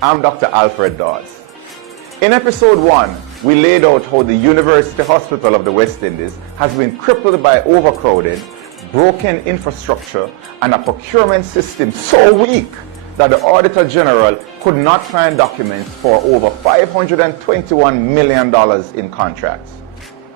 I'm Dr. Alfred Dawes. In episode 1, we laid out how the University Hospital of the West Indies has been crippled by overcrowding, broken infrastructure, and a procurement system so weak that the Auditor General could not find documents for over $521 million in contracts.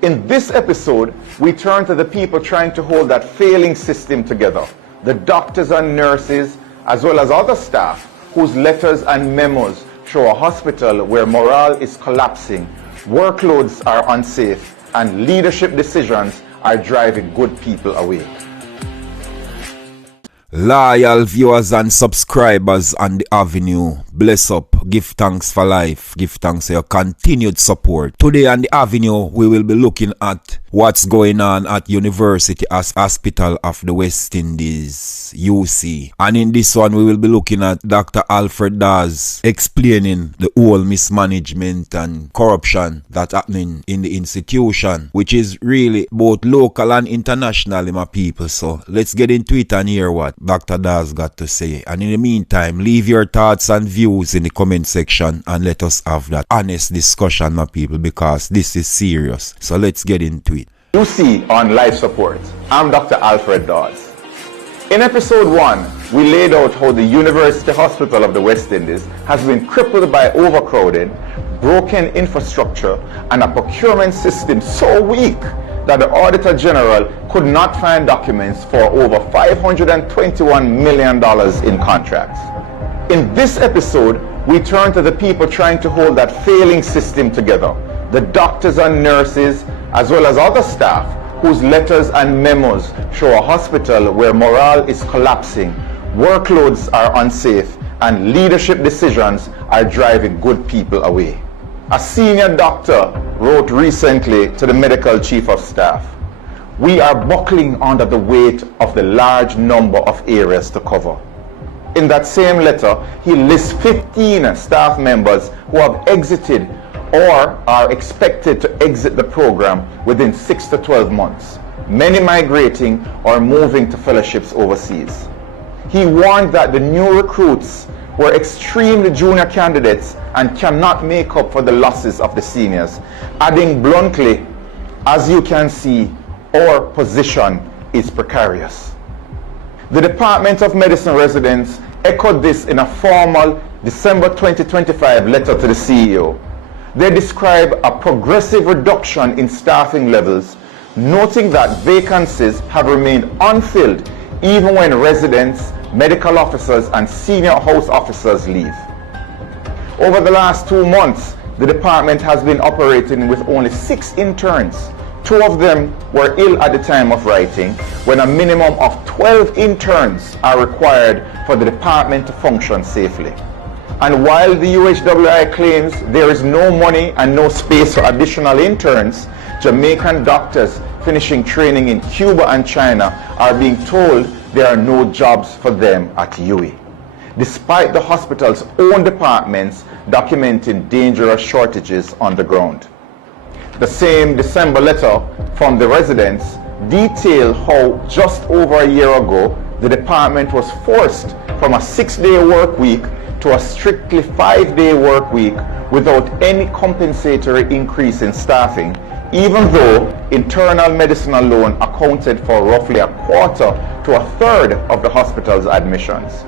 In this episode, we turn to the people trying to hold that failing system together, the doctors and nurses, as well as other staff whose letters and memos show a hospital where morale is collapsing, workloads are unsafe, and leadership decisions are driving good people away. Loyal viewers and subscribers on the Avenue, bless up, give thanks for life, give thanks for your continued support. Today on the Avenue, we will be looking at what's going on at University Hospital of the West Indies, UC. And in this one, we will be looking at Dr. Alfred Dawes explaining the whole mismanagement and corruption that's happening in the institution, which is really both local and international, my people. So let's get into it and hear what Dr. Dawes got to say. And in the meantime, leave your thoughts and views in the comment section and let us have that honest discussion, my people, because this is serious. So let's get into it. You see on Life Support, I'm Dr. Alfred Dawes. In episode 1, we laid out how the University Hospital of the West Indies has been crippled by overcrowding, broken infrastructure, and a procurement system so weak that the Auditor General could not find documents for over $521 million in contracts. In this episode, we turn to the people trying to hold that failing system together, the doctors and nurses, as well as other staff whose letters and memos show a hospital where morale is collapsing, workloads are unsafe, and leadership decisions are driving good people away. A senior doctor wrote recently to the medical chief of staff, "We are buckling under the weight of the large number of areas to cover." In that same letter, he lists 15 staff members who have exited or are expected to exit the program within 6 to 12 months, many migrating or moving to fellowships overseas. He warned that the new recruits were extremely junior candidates and cannot make up for the losses of the seniors, adding bluntly, "As you can see, our position is precarious." The Department of Medicine residents echoed this in a formal December 2025 letter to the CEO. They describe a progressive reduction in staffing levels, noting that vacancies have remained unfilled even when residents, medical officers, and senior house officers leave. Over the last 2 months, the department has been operating with only 6 interns. 2 of them were ill at the time of writing, when a minimum of 12 interns are required for the department to function safely. And while the UHWI claims there is no money and no space for additional interns, Jamaican doctors finishing training in Cuba and China are being told there are no jobs for them at UWI, despite the hospital's own departments documenting dangerous shortages on the ground. The same December letter from the residents detailed how just over a year ago, the department was forced from a 6-day work week to a strictly 5-day work week without any compensatory increase in staffing, even though internal medicine alone accounted for roughly a quarter to a third of the hospital's admissions.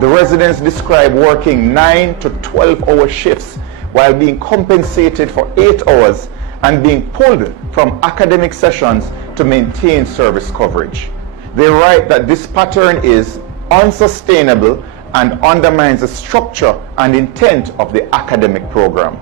The residents describe working 9 to 12-hour shifts while being compensated for 8 hours and being pulled from academic sessions to maintain service coverage. They write that this pattern is unsustainable and undermines the structure and intent of the academic program.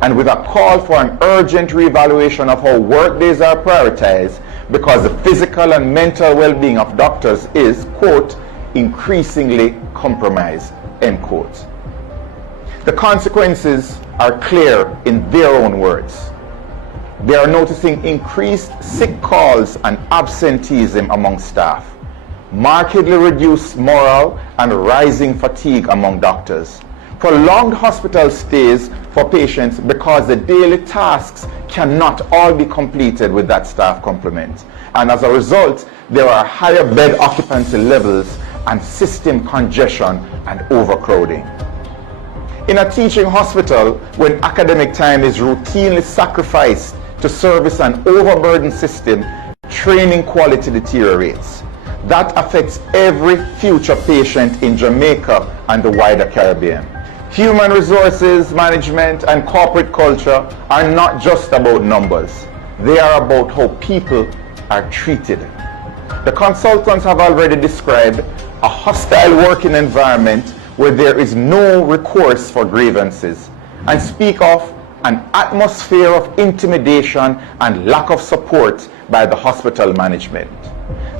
And with a call for an urgent reevaluation of how workdays are prioritized, because the physical and mental well-being of doctors is, quote, increasingly compromised, end quote. The consequences are clear in their own words. They are noticing increased sick calls and absenteeism among staff, markedly reduced morale and rising fatigue among doctors, prolonged hospital stays for patients because the daily tasks cannot all be completed with that staff complement, and as a result there are higher bed occupancy levels and system congestion and overcrowding. In a teaching hospital, when academic time is routinely sacrificed to service an overburdened system, training quality deteriorates. That affects every future patient in Jamaica and the wider Caribbean. Human resources management and corporate culture are not just about numbers. They are about how people are treated. The consultants have already described a hostile working environment where there is no recourse for grievances, and speak of an atmosphere of intimidation and lack of support by the hospital management.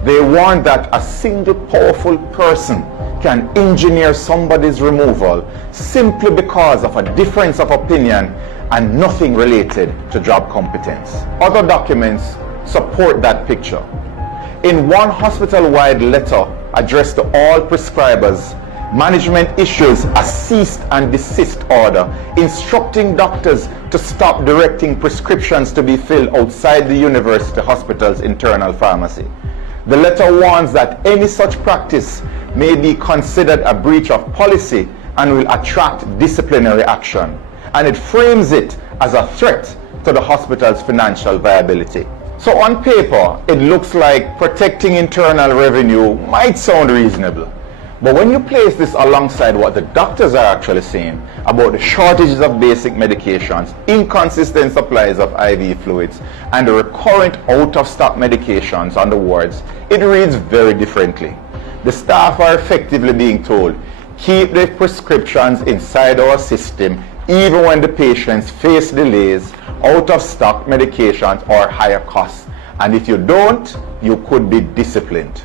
They warn that a single powerful person can engineer somebody's removal simply because of a difference of opinion and nothing related to job competence. Other documents support that picture. In one hospital-wide letter addressed to all prescribers, management issues a cease and desist order instructing doctors to stop directing prescriptions to be filled outside the university hospital's internal pharmacy. The letter warns that any such practice may be considered a breach of policy and will attract disciplinary action, and it frames it as a threat to the hospital's financial viability. So on paper, it looks like protecting internal revenue might sound reasonable. But when you place this alongside what the doctors are actually saying about the shortages of basic medications, inconsistent supplies of IV fluids, and the recurrent out-of-stock medications on the wards, it reads very differently. The staff are effectively being told, keep the prescriptions inside our system even when the patients face delays, out-of-stock medications, or higher costs. And if you don't, you could be disciplined.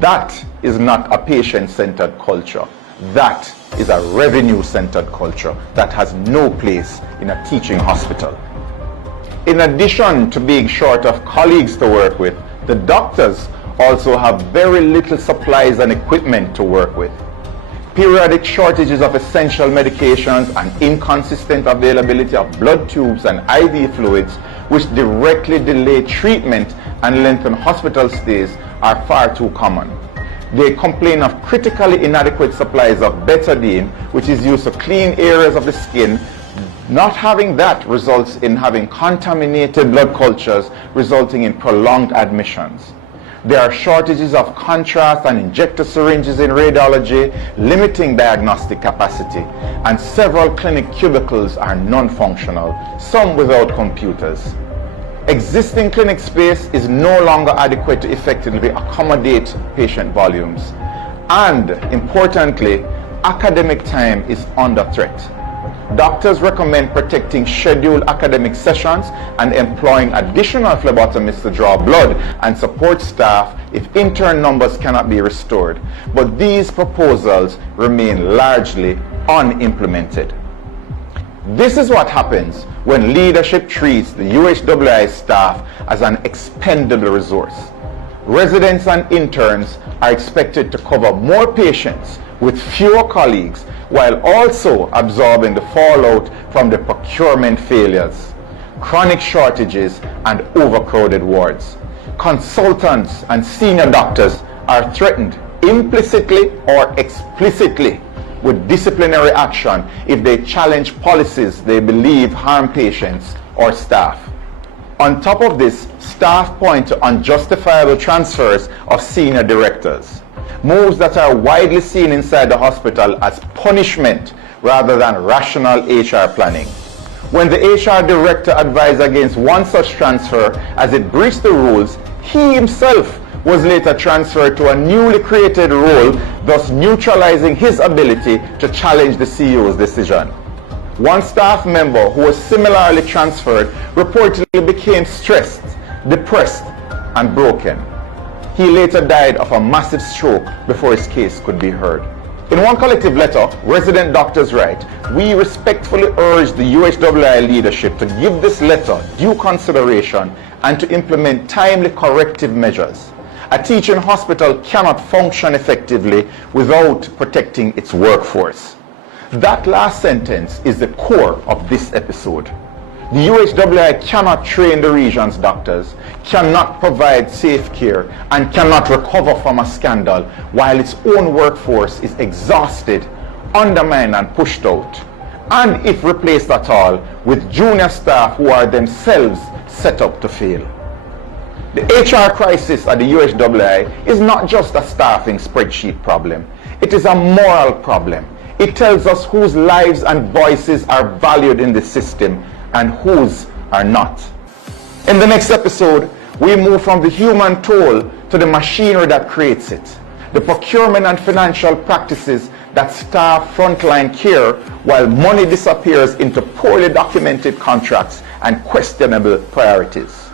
That is not a patient-centered culture. That is a revenue-centered culture that has no place in a teaching hospital. In addition to being short of colleagues to work with, the doctors also have very little supplies and equipment to work with. Periodic shortages of essential medications and inconsistent availability of blood tubes and IV fluids, which directly delay treatment and lengthen hospital stays, are far too common. They complain of critically inadequate supplies of betadine, which is used to clean areas of the skin. Not having that results in having contaminated blood cultures, resulting in prolonged admissions. There are shortages of contrast and injector syringes in radiology, limiting diagnostic capacity, and several clinic cubicles are non-functional, some without computers. Existing clinic space is no longer adequate to effectively accommodate patient volumes. And importantly, academic time is under threat. Doctors recommend protecting scheduled academic sessions and employing additional phlebotomists to draw blood and support staff if intern numbers cannot be restored. But these proposals remain largely unimplemented. This is what happens when leadership treats the UHWI staff as an expendable resource. Residents and interns are expected to cover more patients with fewer colleagues while also absorbing the fallout from the procurement failures, chronic shortages, and overcrowded wards. Consultants and senior doctors are threatened implicitly or explicitly with disciplinary action if they challenge policies they believe harm patients or staff. On top of this, staff point to unjustifiable transfers of senior directors, moves that are widely seen inside the hospital as punishment rather than rational HR planning. When the HR director advised against one such transfer as it breached the rules, he himself was later transferred to a newly created role, thus neutralizing his ability to challenge the CEO's decision. One staff member who was similarly transferred reportedly became stressed, depressed, and broken. He later died of a massive stroke before his case could be heard. In one collective letter, resident doctors write, "We respectfully urge the UHWI leadership to give this letter due consideration and to implement timely corrective measures. A teaching hospital cannot function effectively without protecting its workforce." That last sentence is the core of this episode. The UHWI cannot train the region's doctors, cannot provide safe care, and cannot recover from a scandal while its own workforce is exhausted, undermined, and pushed out. and if replaced at all, with junior staff who are themselves set up to fail. The HR crisis at the UHWI is not just a staffing spreadsheet problem. It is a moral problem. It tells us whose lives and voices are valued in the system and whose are not. In the next episode, we move from the human toll to the machinery that creates it, the procurement and financial practices that staff frontline care while money disappears into poorly documented contracts and questionable priorities.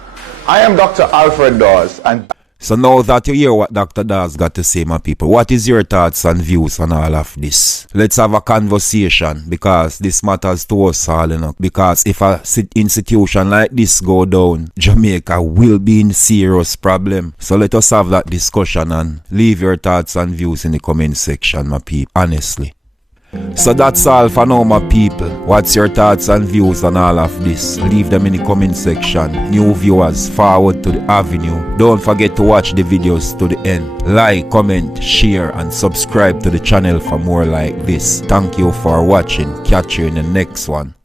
I am Dr. Alfred Dawes, and so now that you hear what Dr. Dawes got to say, my people, what is your thoughts and views on all of this? Let's have a conversation, because this matters to us all, because if a institution like this go down, Jamaica will be in serious problem. So let us have that discussion and leave your thoughts and views in the comment section, my people, honestly. So that's all for now, my people. What's your thoughts and views on all of this? Leave them in the comment section. New viewers, forward to the avenue. Don't forget to watch the videos to the end. Like, comment, share and subscribe to the channel for more like this. Thank you for watching. Catch you in the next one.